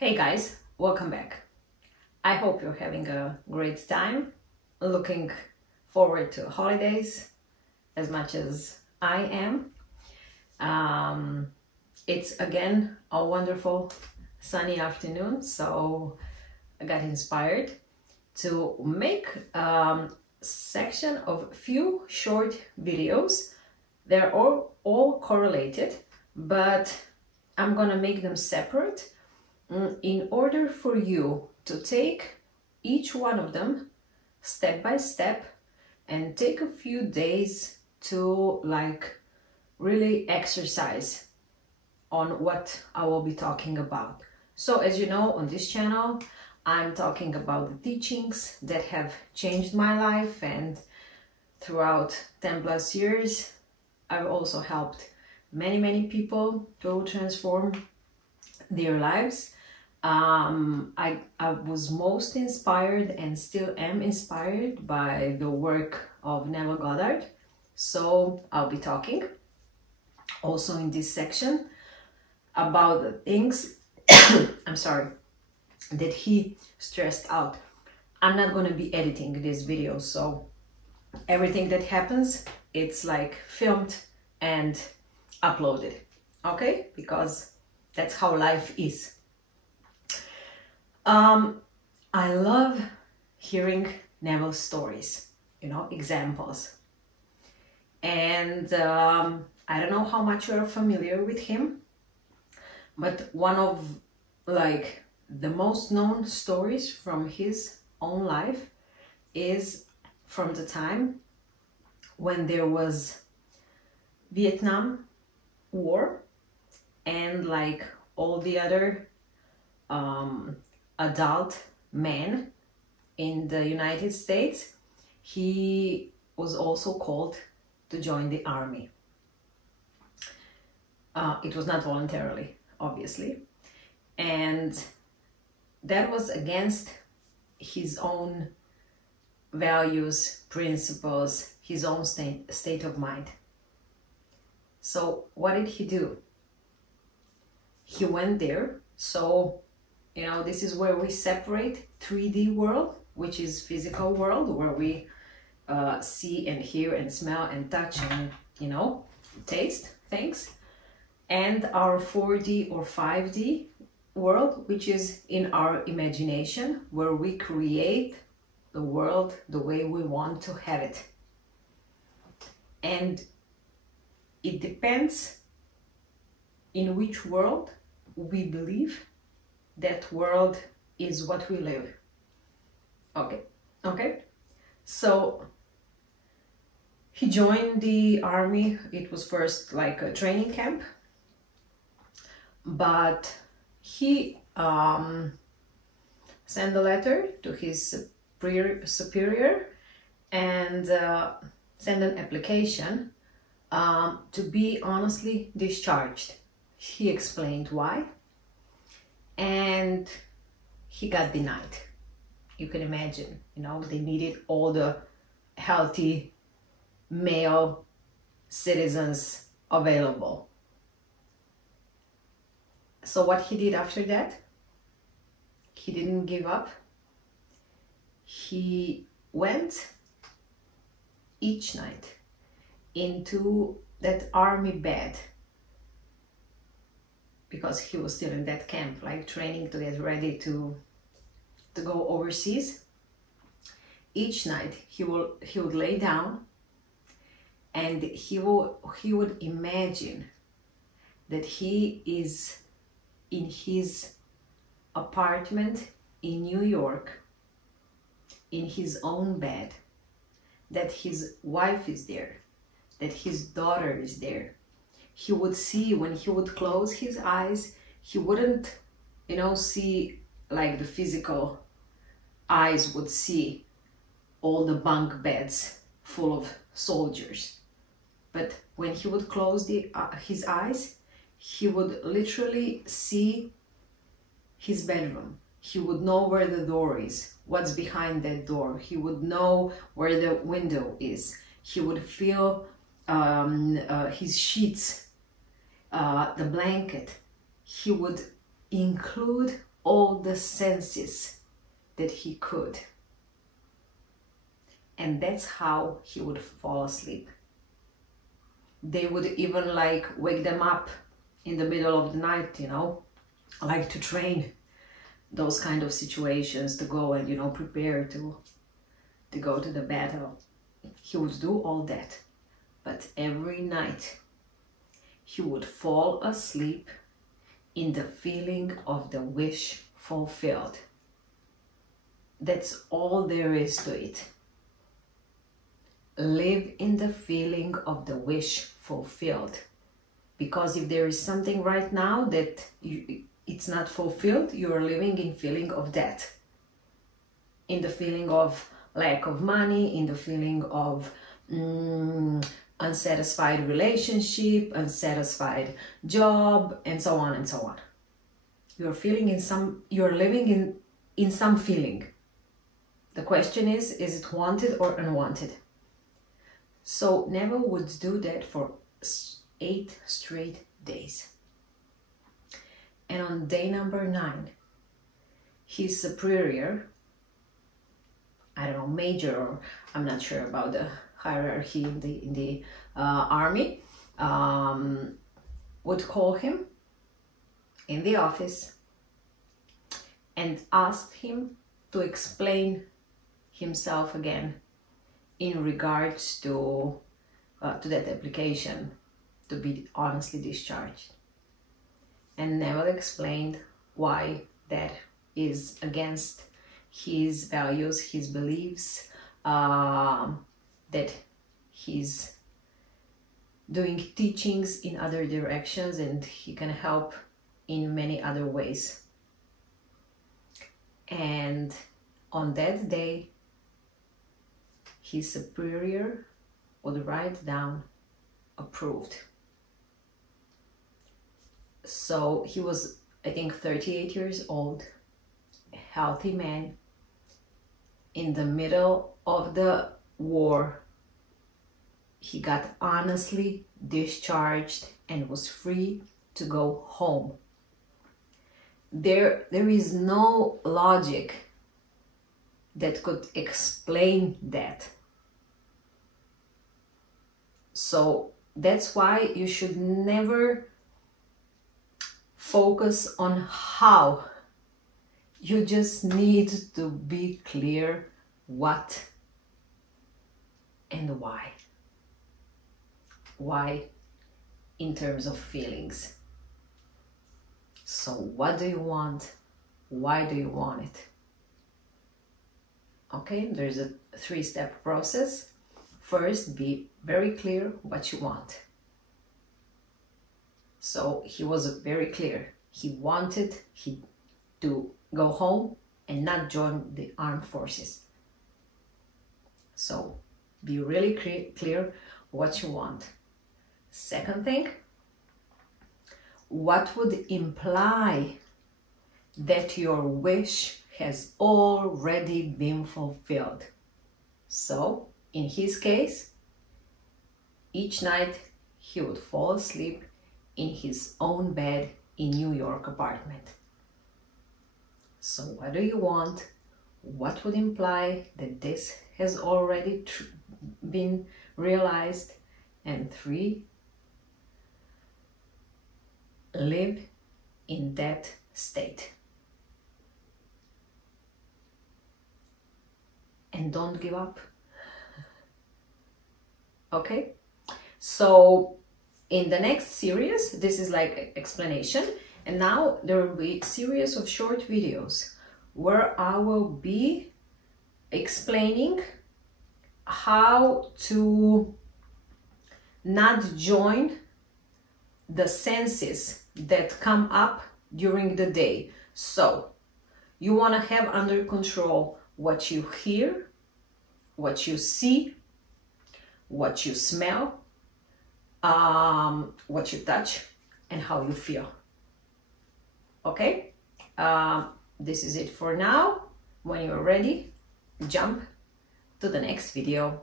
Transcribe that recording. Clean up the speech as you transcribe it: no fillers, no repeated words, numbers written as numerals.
Hey guys, welcome back. I hope you're having a great time, looking forward to holidays as much as I am. It's again a wonderful sunny afternoon, so I got inspired to make a section of few short videos. They're all correlated, but I'm gonna make them separate in order for you to take each one of them step by step and take a few days to really exercise on what I will be talking about. So as you know, on this channel I'm talking about the teachings that have changed my life, and throughout 10 plus years I've also helped many people to transform their lives. I was most inspired and still am inspired by the work of Neville Goddard. So I'll be talking also in this section about the things I'm sorry, that he stressed out. I'm not going to be editing this video, so everything that happens, it's like filmed and uploaded, okay? Because that's how life is. I love hearing Neville's stories, examples. And I don't know how much you're familiar with him, but one of the most known stories from his own life is from the time when there was Vietnam War, and all the other adult men in the United States, he was also called to join the army. It was not voluntarily, obviously, and that was against his own values, principles, his own state of mind. So what did he do? He went there. So this is where we separate 3D world, which is physical world, where we see and hear and smell and touch and taste things, and our 4D or 5D world, which is in our imagination, where we create the world the way we want to have it. And it depends in which world we believe that world is what we live. Okay. So he joined the army. It was first like a training camp, but he sent a letter to his superior and sent an application to be honestly discharged. He explained why, and he got denied. You can imagine, they needed all the healthy male citizens available. So what he did after that, he didn't give up. He went each night into that army bed, because he was still in that camp, training to get ready to go overseas. Each night he would lay down, and he would imagine that he is in his apartment in New York, in his own bed, that his wife is there, that his daughter is there. He would see, when he would close his eyes, he wouldn't, see like the physical eyes would see all the bunk beds full of soldiers. But when he would close his eyes, he would literally see his bedroom. He would know where the door is, what's behind that door. He would know where the window is. He would feel his sheets, the blanket. He would include all the senses that he could. And that's how he would fall asleep. They would even like wake them up in the middle of the night, you know, like to train those kind of situations, to go and, you know, prepare to go to the battle. He would do all that, but every night he would fall asleep in the feeling of the wish fulfilled. That's all there is to it. Live in the feeling of the wish fulfilled. Because if there is something right now that it's not fulfilled, you are living in feeling of that. In the feeling of lack of money, in the feeling of unsatisfied relationship, unsatisfied job, and so on and so on. You're living in some feeling. The question is it wanted or unwanted? So Neville would do that for 8 straight days. And on day number 9, his superior, I don't know, major, or I'm not sure about the hierarchy in the army, would call him in the office and ask him to explain himself again in regards to that application to be honestly discharged. And Neville explained why that is against his values, his beliefs, that he's doing teachings in other directions and he can help in many other ways. And on that day, his superior would write down approved. So he was, I think, 38 years old, a healthy man, in the middle of the war. He got honestly discharged and was free to go home. There is no logic that could explain that. So that's why you should never focus on how. You just need to be clear what and why. Why in terms of feelings. So what do you want? Why do you want it? Okay, there's a 3-step process. First, be very clear what you want. So he was very clear. He wanted to go home and not join the armed forces. So be really clear what you want. Second thing, what would imply that your wish has already been fulfilled? So in his case, each night he would fall asleep in his own bed in New York apartment. So what do you want? What would imply that this has already been realized? And 3, live in that state. And don't give up. Okay? So in the next series, this is like explanation, and now there will be a series of short videos where I will be explaining how to not join the senses that come up during the day. So you want to have under control what you hear, what you see, what you smell, what you touch, and how you feel. Okay, this is it for now. When you're ready, jump to the next video.